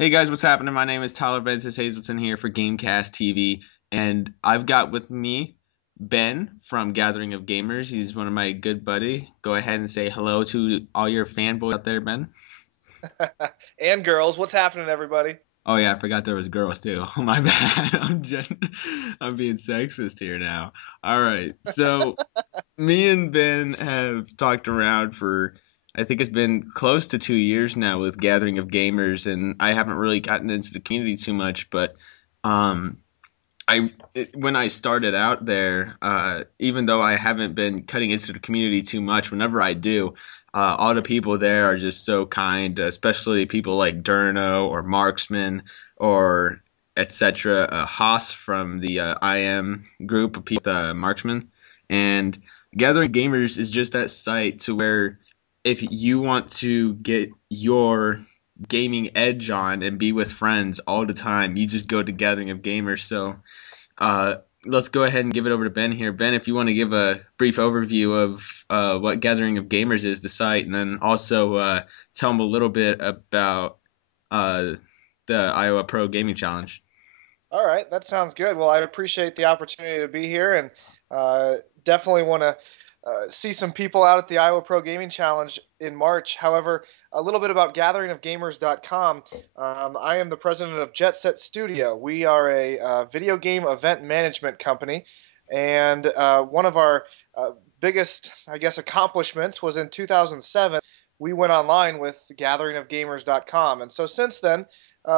Hey guys, what's happening? My name is Tyler Ventus Hazelton here for Gamecast TV, and I've got with me Ben from Gathering of Gamers. He's one of my good buddy. Go ahead and say hello to all your fanboys out there, Ben. And girls, what's happening, everybody? Oh yeah, I forgot there was girls too. My bad. I'm being sexist here now. All right, so me and Ben have talked around for I think it's been close to 2 years now with Gathering of Gamers, and I haven't really gotten into the community too much. But um, when I started out there, even though I haven't been cutting into the community too much, whenever I do, all the people there are just so kind, especially people like Durno or Marksman or etc. Haas from the IM group of people, Marksman, and Gathering Gamers is just that site to where if you want to get your gaming edge on and be with friends all the time, you just go to Gathering of Gamers. So uh, let's go ahead and give it over to Ben here. Ben, if you want to give a brief overview of what Gathering of Gamers is, the site, and then also tell them a little bit about uh, the Iowa Pro Gaming Challenge. All right, that sounds good. Well, I appreciate the opportunity to be here and definitely want to see some people out at the Iowa Pro Gaming Challenge in March. However, a little bit about gatheringofgamers.com. I am the president of Jet Set Studio. We are a video game event management company, and one of our biggest, I guess, accomplishments was in 2007. We went online with gatheringofgamers.com, and so since then,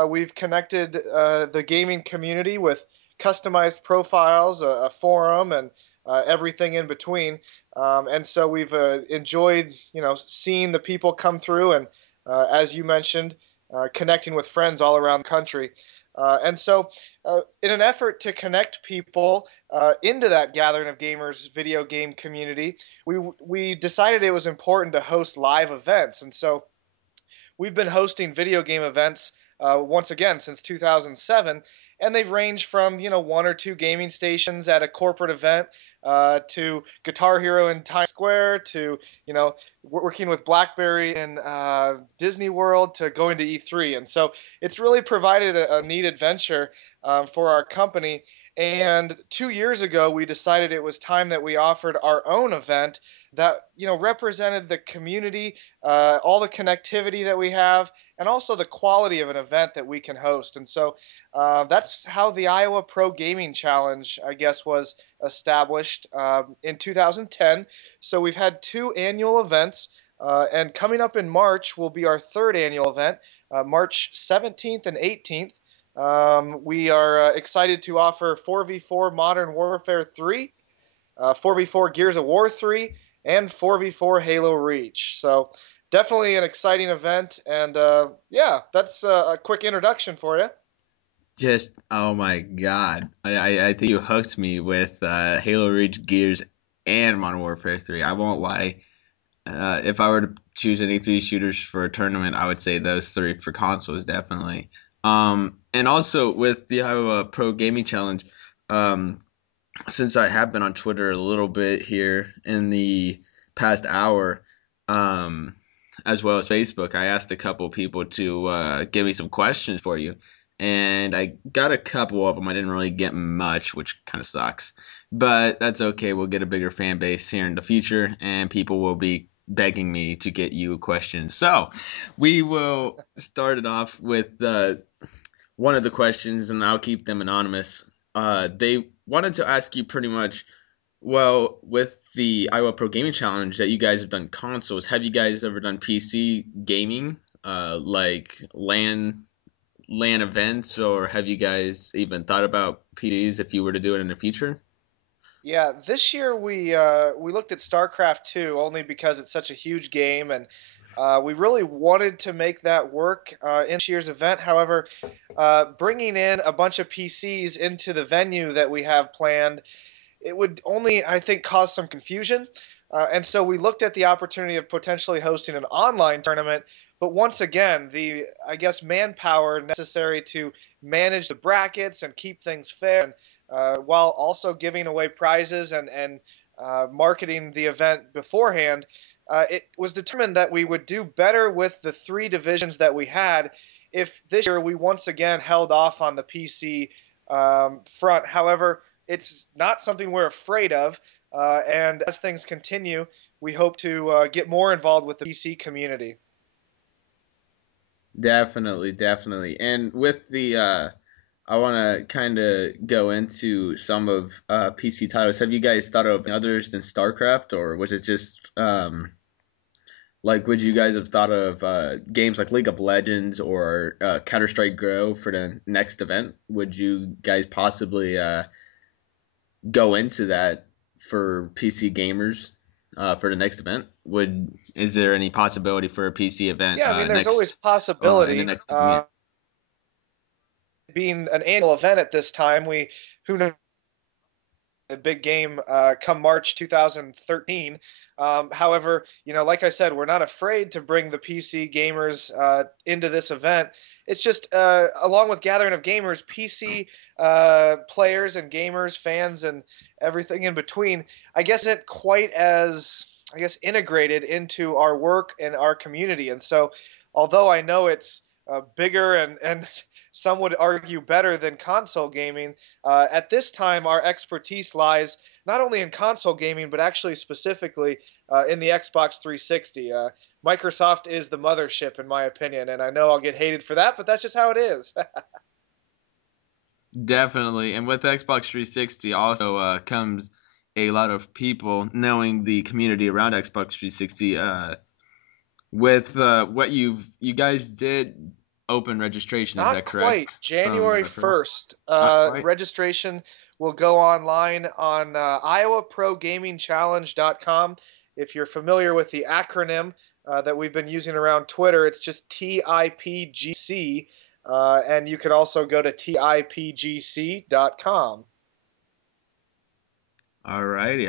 we've connected the gaming community with customized profiles, a forum, and everything in between. And so we've enjoyed, seeing the people come through and, as you mentioned, connecting with friends all around the country. And so, in an effort to connect people into that gathering of gamers video game community, we decided it was important to host live events. And so we've been hosting video game events once again since 2007, and they've ranged from one or two gaming stations at a corporate event to Guitar Hero in Times Square to working with BlackBerry in Disney World to going to E3, and so it's really provided a neat adventure for our company. And 2 years ago, we decided it was time that we offered our own event that represented the community, all the connectivity that we have, and also the quality of an event that we can host. And so that's how the Iowa Pro Gaming Challenge, I guess, was established in 2010. So we've had two annual events, and coming up in March will be our third annual event, March 17th and 18th. We are excited to offer 4v4 Modern Warfare 3, 4v4 Gears of War 3, and 4v4 Halo Reach. So definitely an exciting event, and yeah, that's a quick introduction for you. Just oh my god, I think you hooked me with Halo Reach, Gears, and Modern Warfare 3. I won't lie. If I were to choose any three shooters for a tournament, I would say those three for consoles definitely. And also with the Iowa Pro Gaming Challenge, um, since I have been on Twitter a little bit here in the past hour, um, as well as Facebook, I asked a couple people to give me some questions for you, and I got a couple of them. I didn't really get much, which kind of sucks, but that's okay. We'll get a bigger fan base here in the future, and people will be begging me to get you questions. So we will start it off with one of the questions, and I'll keep them anonymous. They wanted to ask you pretty much, well, with the Iowa Pro Gaming Challenge that you guys have done consoles, have you guys ever done PC gaming, like LAN events, or have you guys even thought about PCs if you were to do it in the future? Yeah, this year we looked at StarCraft 2 only because it's such a huge game, and we really wanted to make that work in this year's event. However, bringing in a bunch of PCs into the venue that we have planned, it would only, I think, cause some confusion. And so we looked at the opportunity of potentially hosting an online tournament. But once again, the, I guess, manpower necessary to manage the brackets and keep things fair, and, while also giving away prizes and marketing the event beforehand, it was determined that we would do better with the three divisions that we had if this year we once again held off on the PC front. However, it's not something we're afraid of, and as things continue, we hope to get more involved with the PC community. Definitely, definitely. And with the I want to kind of go into some of PC titles. Have you guys thought of others than StarCraft, or was it just like would you guys have thought of games like League of Legends or Counter Strike Go for the next event? Would you guys possibly go into that for PC gamers for the next event? Would is there any possibility for a PC event Yeah, I mean, there's always next in the possibility. next year? Being an annual event at this time, we who knows a big game come March 2013. However, like I said, we're not afraid to bring the PC gamers into this event. It's just, along with Gathering of Gamers, PC players and gamers, fans, and everything in between, I guess it quite as, I guess, integrated into our work and our community. And so, although I know it's bigger and some would argue better than console gaming, at this time, our expertise lies not only in console gaming, but actually specifically in the Xbox 360. Microsoft is the mothership, in my opinion, and I know I'll get hated for that, but that's just how it is. Definitely. And with Xbox 360 also comes a lot of people knowing the community around Xbox 360 with what you guys did open registration, is Not that quite. correct? From what January I've heard. 1st, Not quite. registration will go online on iowaprogamingchallenge.com. If you're familiar with the acronym that we've been using around Twitter, it's just TIPGC, and you can also go to TIPGC.com. Alrighty.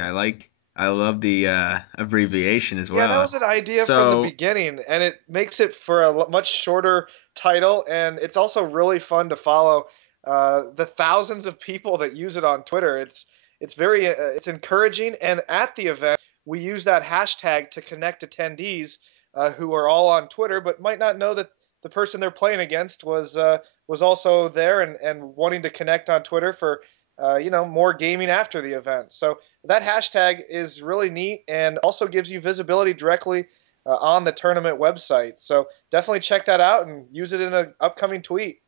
I love the abbreviation as Yeah, that well. was an idea from the So beginning, and it makes it for a much shorter title, and it's also really fun to follow the thousands of people that use it on Twitter. It's very it's encouraging, and at the event, we use that hashtag to connect attendees who are all on Twitter, but might not know that the person they're playing against was also there and wanting to connect on Twitter for more gaming after the event. So that hashtag is really neat and also gives you visibility directly on the tournament website. So definitely check that out and use it in an upcoming tweet.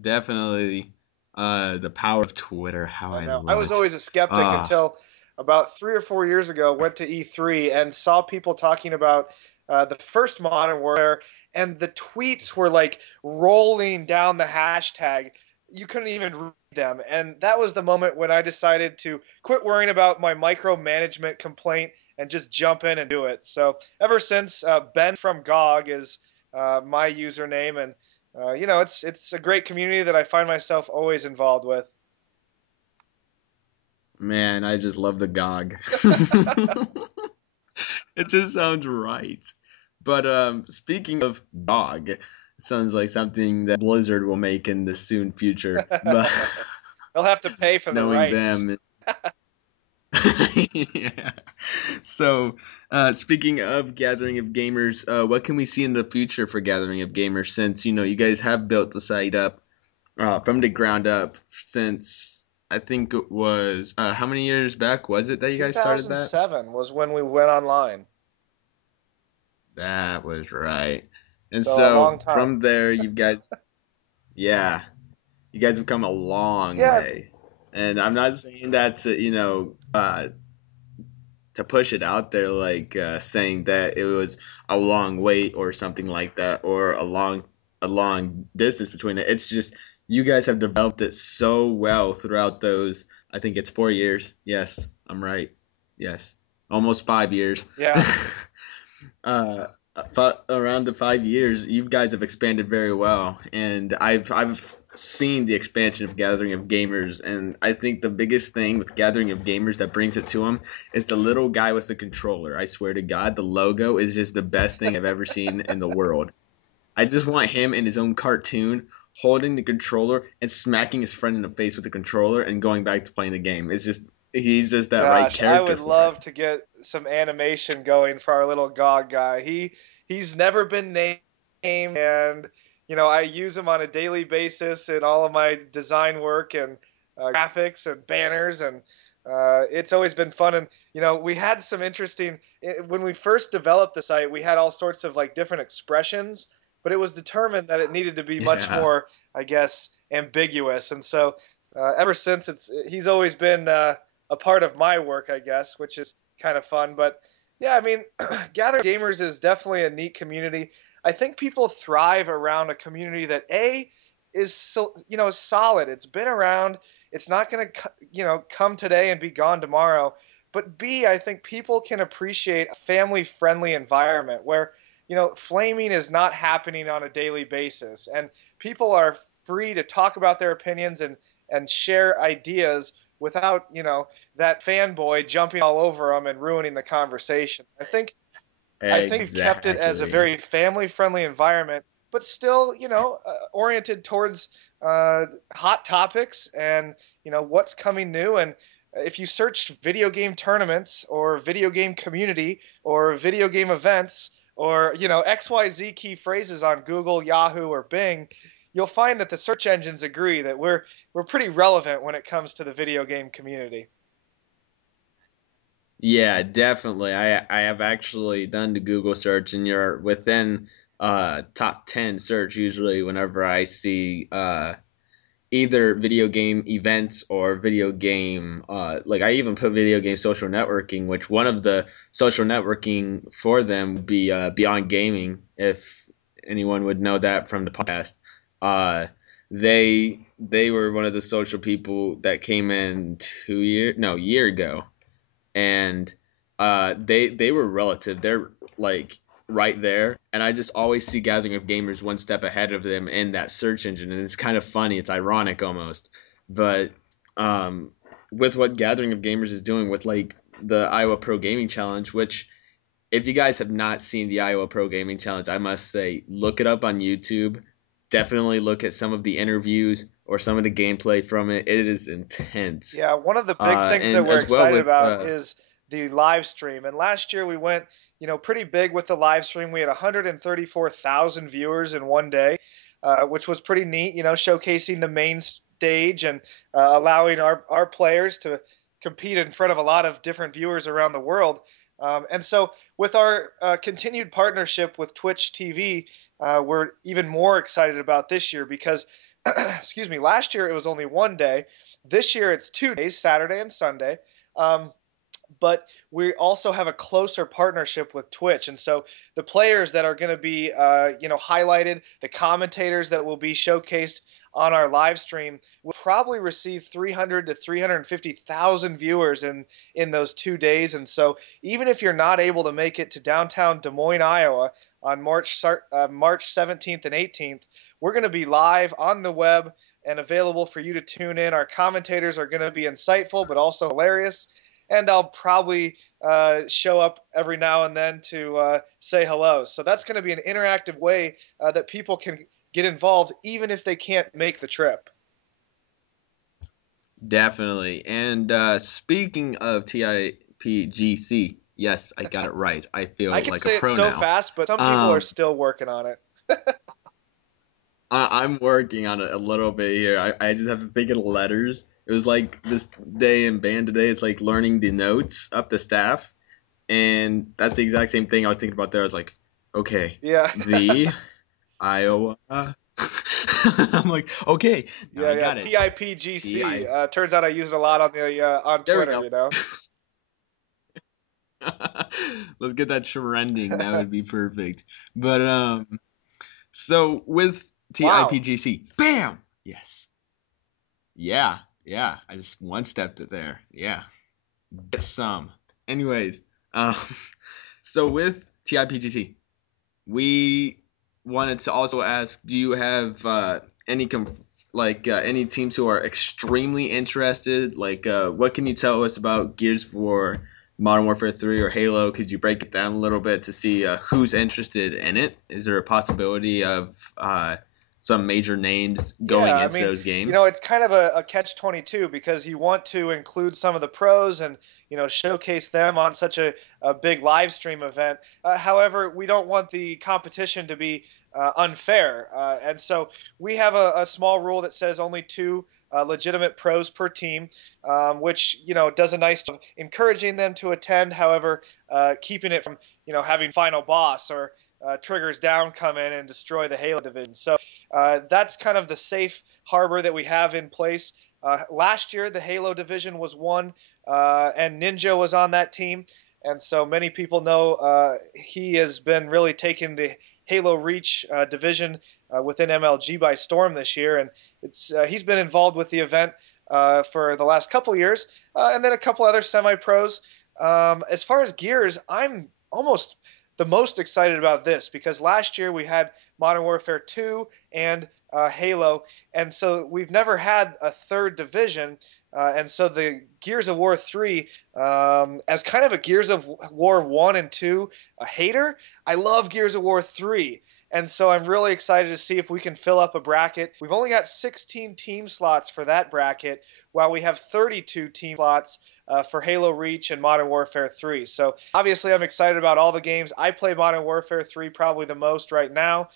definitely the power of Twitter, how I I know. I love was it. always a skeptic Uh until about 3 or 4 years ago. Went to E3 and saw people talking about the first Modern Warfare, and the tweets were like rolling down the hashtag. You couldn't even read them, and that was the moment when I decided to quit worrying about my micromanagement complaint and just jump in and do it. So ever since, Ben from GOG is my username, and it's a great community that I find myself always involved with. Man, I just love the GOG. It just sounds right. But speaking of GOG, it sounds like something that Blizzard will make in the soon future. But They'll have to pay for the knowing rights. them, yeah. So, speaking of Gathering of Gamers, what can we see in the future for Gathering of Gamers? Since you guys have built the site up from the ground up since I think it was how many years back was it that you guys started that? 2007 was when we went online, That was right. And so a long so time. from there, you guys, yeah, you guys have come a long Yeah, way. And I'm not saying that to to push it out there like saying that it was a long wait or something like that or a long distance between it. It's just you guys have developed it so well throughout those. I think it's 4 years. Yes, I'm right. Yes, almost 5 years. yeah. uh, around the 5 years, you guys have expanded very well, and I've seen the expansion of Gathering of Gamers, and I think the biggest thing with Gathering of Gamers that brings it to them is the little guy with the controller. I swear to God, the logo is just the best thing I've ever seen in the world. I just want him in his own cartoon holding the controller and smacking his friend in the face with the controller and going back to playing the game. It's just he's just that right Gosh, I character would for it. love to get some animation going for our little GOG guy. He's never been named game, and I use them on a daily basis in all of my design work and graphics and banners, and it's always been fun. And we had some interesting when we first developed the site. We had all sorts of like different expressions, but it was determined that it needed to be much Yeah. more, I guess, ambiguous. And so ever since, he's always been a part of my work, I guess, which is kind of fun. But yeah, I mean, Gathering Gamers is definitely a neat community. I think people thrive around a community that is so solid. It's been around. It's not going to come today and be gone tomorrow. But B, I think people can appreciate a family-friendly environment where flaming is not happening on a daily basis, and people are free to talk about their opinions and share ideas without that fanboy jumping all over them and ruining the conversation. I think we've kept it as a Exactly. very family-friendly environment, but still, oriented towards hot topics and what's coming new. And if you search video game tournaments or video game community or video game events or XYZ key phrases on Google, Yahoo, or Bing, you'll find that the search engines agree that we're pretty relevant when it comes to the video game community. Yeah, definitely. I have actually done the Google search, and you're within top 10 search usually whenever I see either video game events or video game like I even put video game social networking, which one of the social networking for them would be Beyond Gaming, if anyone would know that from the podcast. uh they were one of the social people that came in 2 year ago, and they were relative. They're like right there, and I just always see Gathering of Gamers one step ahead of them in that search engine, and it's kind of funny. It's ironic almost, but um, with what Gathering of Gamers is doing with like the Iowa Pro Gaming Challenge, which if you guys have not seen the Iowa Pro Gaming Challenge, I must say look it up on YouTube. Definitely look at some of the interviews or some of the gameplay from it. It is intense. Yeah, one of the big things that And we're as well excited with about is the live stream. And last year we went, pretty big with the live stream. We had 134,000 viewers in one day, which was pretty neat, showcasing the main stage and allowing our players to compete in front of a lot of different viewers around the world. And so with our continued partnership with Twitch TV, we're even more excited about this year because, excuse me, last year it was only one day. This year it's 2 days, Saturday and Sunday. Um, but we also have a closer partnership with Twitch, and so the players that are going to be, highlighted, the commentators that will be showcased on our live stream will probably receive 300 to 350,000 viewers in those 2 days. And so even if you're not able to make it to downtown Des Moines, Iowa, on March 17th and 18th, we're going to be live on the web and available for you to tune in. Our commentators are going to be insightful but also hilarious, and I'll probably show up every now and then to say hello. So that's going to be an interactive way that people can get involved even if they can't make the trip. Definitely. And speaking of TIPGC, yes, I got it right. I I feel can like a say it pro so now. fast, but some people are Um, still working on it. I'm working on it a little bit here. I just have to think of the letters. It was like this day in band today. It's like learning the notes up the staff, and that's the exact same thing I was thinking about there. I was like, okay, Yeah. the Iowa. I'm like, okay, now Yeah, I yeah. got it. T TIPGC. I. Turns out I use it a lot on There we Twitter. go. Let's get that trending. That would be perfect. But so with Wow. TIPGC, bam. Yes. Yeah. Yeah. I just one stepped it there. Yeah. Get some. Anyways, um, so with TIPGC, we wanted to also ask: do you have any any teams who are extremely interested? Like, what can you tell us about Gears for Modern Warfare 3 or Halo? Could you break it down a little bit to see who's interested in it? Is there a possibility of some major names going Yeah, I into mean, those games. it's kind of a catch-22 because you want to include some of the pros and, showcase them on such a big live stream event. However, we don't want the competition to be unfair. And so we have a small rule that says only two legitimate pros per team, which, does a nice job encouraging them to attend. However, keeping it from, having final boss or triggers down come in and destroy the Halo division. So that's kind of the safe harbor that we have in place. Last year, the Halo division was won, and Ninja was on that team. And so many people know he has been really taking the Halo Reach division within MLG by storm this year. And he's been involved with the event for the last couple years, and then a couple other semi-pros. As far as gears, I'm almost the most excited about this because last year we had Modern Warfare 2 and Halo, and so we've never had a third division. And so the Gears of War 3, as kind of a Gears of War 1 and 2 a hater, I love Gears of War 3. And so I'm really excited to see if we can fill up a bracket. We've only got 16 team slots for that bracket, while we have 32 team slots for Halo Reach and Modern Warfare 3. So obviously I'm excited about all the games. I play Modern Warfare 3 probably the most right now.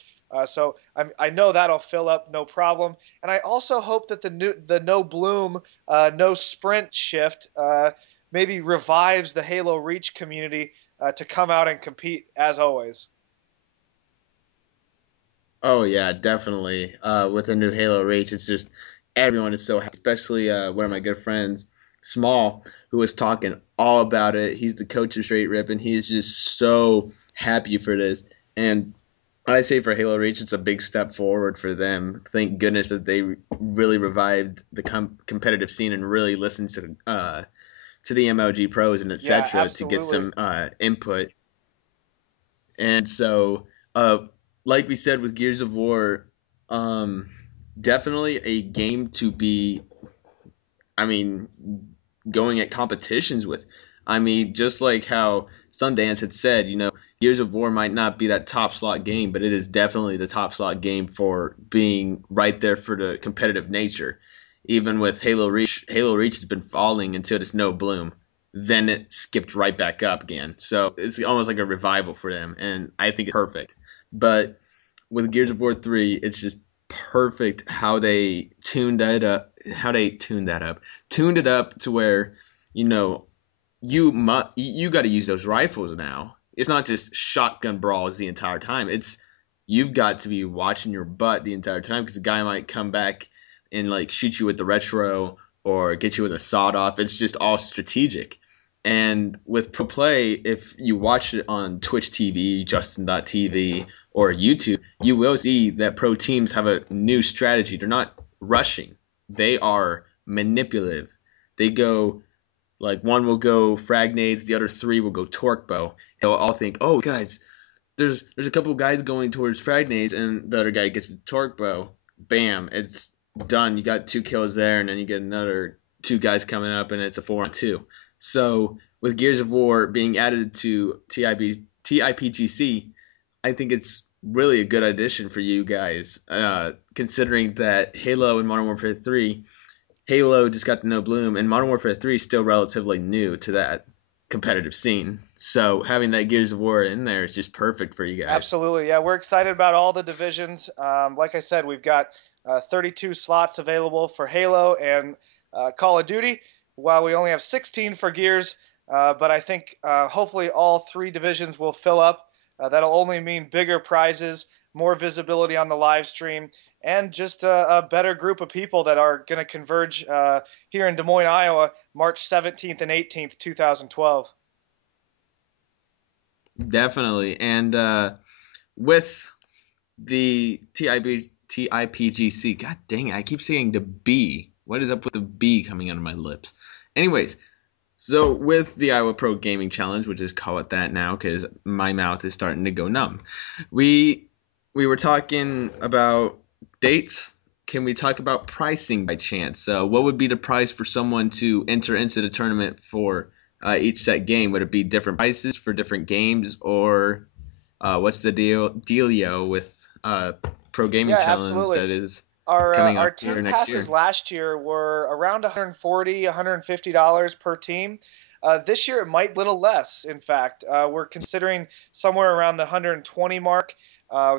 So I know that'll fill up no problem, and I also hope that the no bloom, no sprint shift maybe revives the Halo Reach community to come out and compete as always. Oh yeah, definitely. With a new Halo race, it's just everyone is so happy. Especially one of my good friends, Small, who was talking all about it. He's the coach of Straight Rip, and he's just so happy for this. And I say for Halo Reach, it's a big step forward for them. Thank goodness that they really revived the competitive scene and really listened to the MLG pros and Yeah, etc. to get absolutely. some input. And so, uh, like we said with Gears of War, um, definitely a game to be. I mean, going at competitions with. I mean, just like how Sundance had said, Gears of War might not be that top slot game, but it is definitely the top slot game for being right there for the competitive nature. Even with Halo Reach has been falling until it's no bloom. Then it skipped right back up again. So it's almost like a revival for them, and I think it's perfect. But with Gears of War 3, it's just perfect how they tuned that up. Tuned it up to where you know you got to use those rifles now. It's not just shotgun brawls the entire time. It's you've got to be watching your butt the entire time because the guy might come back and like shoot you with the retro or get you with a sawed off. It's just all strategic. And with pro play, if you watch it on Twitch TV, Justin.tv, or YouTube, you will see that pro teams have a new strategy. They're not rushing, they are manipulative. They go like one will go frag nades, the other three will go torque bow. They'll all think, "Oh, guys, there's a couple guys going towards frag nades," and the other guy gets the torque bow. Bam, it's done. You got 2 kills there, and then you get another 2 guys coming up, and it's a 4-on-2. So with Gears of War being added to TIPGC, I think it's really a good addition for you guys, considering that Halo and Modern Warfare 3 Halo just got the no bloom, and Modern Warfare 3 is still relatively new to that competitive scene. So having that Gears of War in there is just perfect for you guys. Absolutely. Yeah, we're excited about all the divisions. Like I said, we've got 32 slots available for Halo and Call of Duty, while we only have 16 for Gears. But I think hopefully all three divisions will fill up. That'll only mean bigger prizes, more visibility on the live stream, and just a better group of people that are going to converge here in Des Moines, Iowa, March 17th and 18th, 2012. Definitely. And with the TIPGC, god dang it, I keep saying the B. What is up with the B coming out of my lips? Anyways, so with the Iowa Pro Gaming Challenge, which is call it that now because my mouth is starting to go numb, we we were talking about dates. Can we talk about pricing by chance? So, what would be the price for someone to enter into the tournament for each set game? Would it be different prices for different games, or what's the dealio with Pro Gaming Yeah, Challenge absolutely. that is Our coming our up here team next passes year. last year were around 140, $150 per team. This year it might be a little less. In fact, we're considering somewhere around the 120 mark.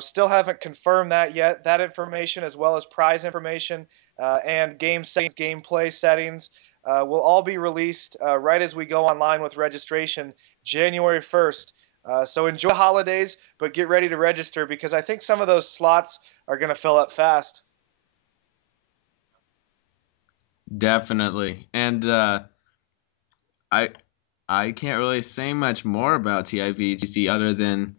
Still haven't confirmed that yet. That information, as well as prize information and game settings, gameplay settings, will all be released right as we go online with registration January 1st. So enjoy the holidays, but get ready to register because I think some of those slots are going to fill up fast. Definitely. And I I can't really say much more about TIPGC other than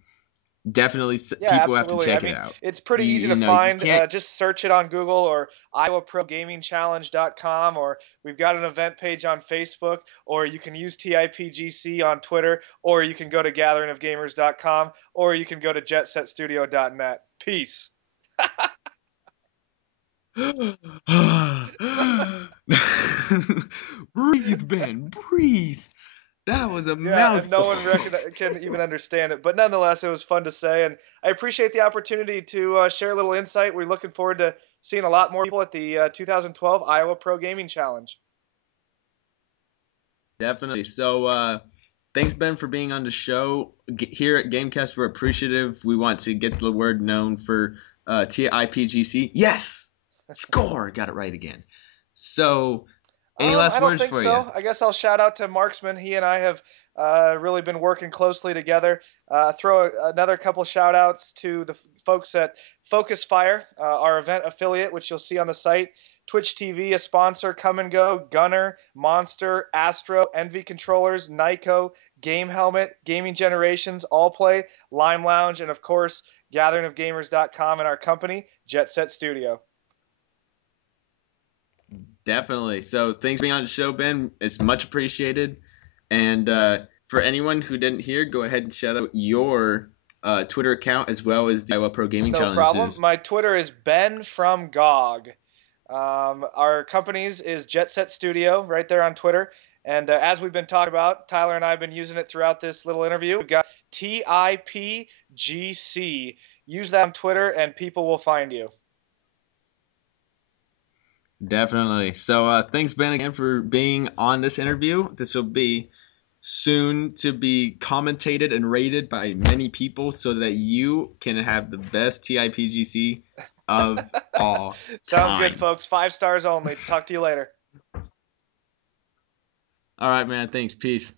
definitely Yeah, people have to absolutely. I check it mean, out. it's pretty easy to You know you find. can't. Just search it on Google or IowaProGamingChallenge.com, or we've got an event page on Facebook, or you can use TIPGC on Twitter, or you can go to gatheringofgamers.com, or you can go to jetsetstudio.net. Peace. Breathe, Ben. Breathe. That was a Yeah, and no mouthful. one can even understand it. But nonetheless, it was fun to say, and I appreciate the opportunity to share a little insight. We're looking forward to seeing a lot more people at the 2012 Iowa Pro Gaming Challenge. Definitely. So, thanks, Ben, for being on the show. Here at Gamecast, we're appreciative. We want to get the word known for TIPGC. Yes! Score! Got it right again. So, any last I don't words think for you? so. I guess I'll shout out to Marksman. He and I have really been working closely together. Another couple shout outs to the folks at Focus Fire, our event affiliate, which you'll see on the site. Twitch TV, a sponsor, Come and Go, Gunner, Monster, Astro, Envy Controllers, Nyko, Game Helmet, Gaming Generations, All Play, Lime Lounge, and of course, GatheringofGamers.com and our company, Jet Set Studio. Definitely. So, thanks for being on the show, Ben. It's much appreciated. And for anyone who didn't hear, go ahead and shout out your Twitter account as well as the Iowa Pro Gaming No problem. Challenges. My Twitter is Ben from GOG. Our company's is Jet Set Studio right there on Twitter. And as we've been talking about, Tyler and I have been using it throughout this little interview. We've got TIPGC. Use that on Twitter and people will find you. Definitely. So, thanks, Ben, again for being on this interview. This will be soon to be commentated and rated by many people so that you can have the best TIPGC of all Sounds good, time. folks. 5 stars only. Talk to you later. All right, man. Thanks. Peace.